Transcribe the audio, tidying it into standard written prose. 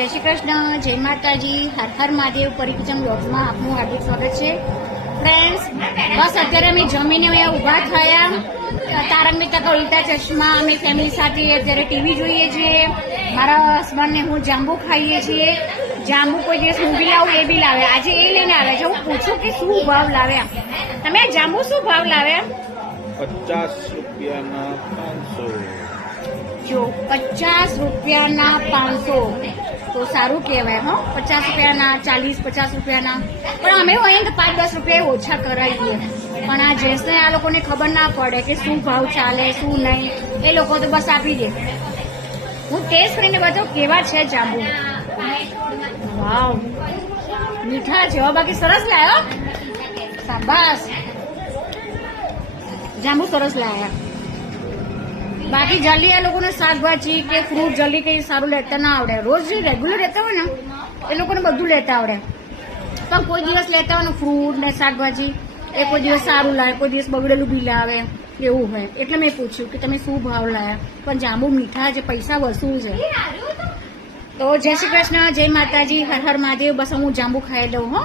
જય શ્રી કૃષ્ણ, જય માતાજી, હર હર મહાદેવ. પરિક્રમ વ્લોગ્સમાં આપનું હાર્દિક સ્વાગત છે. ફ્રેન્ડ્સ, બસ અત્યારે અમે જમીને અહીંયા ઊભા થયા. તારક મહેતા કા ઉલ્ટા ચશ્મા અમે ફેમિલી સાથે અત્યારે ટીવી જોઈએ છીએ. મારા હસબન્ડ ને હું જાંબુ ખાઈએ છીએ. જાંબુ કોઈ દિવસ હું બી લાવું, એ બી લાવે. આજે એ લઈને આવ્યા છે. હું પૂછું કે શું ભાવ લાવ્યા તમે? આ જાંબુ શું ભાવ લાવ્યા? 50 રૂપિયાના 500. જો 50 રૂપિયાના 500 તો સારું કહેવાય. હો, 50 રૂપિયાના 40, 50 રૂપિયાના. પણ અમે હોય તો 5-10 રૂપિયા ઓછા કરાવીએ. પણ આ જેસને આ લોકોને ખબર ના પડે કે શું ભાવ ચાલે શું નહીં. એ લોકો તો બસ આપી દે. હું ટેસ્ટ કરીને બતાવું કેવા છે જાંબુ. વાવ, મીઠા છે. બાકી સરસ લાવ્યો. શાબાશ, જાંબુ સરસ લાવ્યા. બાકી જલ્દી આ લોકોને શાકભાજી કે ફ્રૂટ જલ્દી કંઈ સારું લેતા ના આવડે. રોજ જે રેગ્યુલર લેતા હોય ને એ લોકોને બધું લેતા આવડે. પણ કોઈ દિવસ લેતા હોય ને ફ્રૂટ ને શાકભાજી, એ કોઈ દિવસ સારું લાવે, કોઈ દિવસ બગડેલું બી લાવે, એવું હોય. એટલે મેં પૂછ્યું કે તમે શું ભાવ લાવ્યા. પણ જાંબુ મીઠા છે, પૈસા વસૂલ છે. તો જય શ્રી કૃષ્ણ, જય માતાજી, હર હર મહાદેવ. બસ હું જાંબુ ખાઈ લઉં. હો.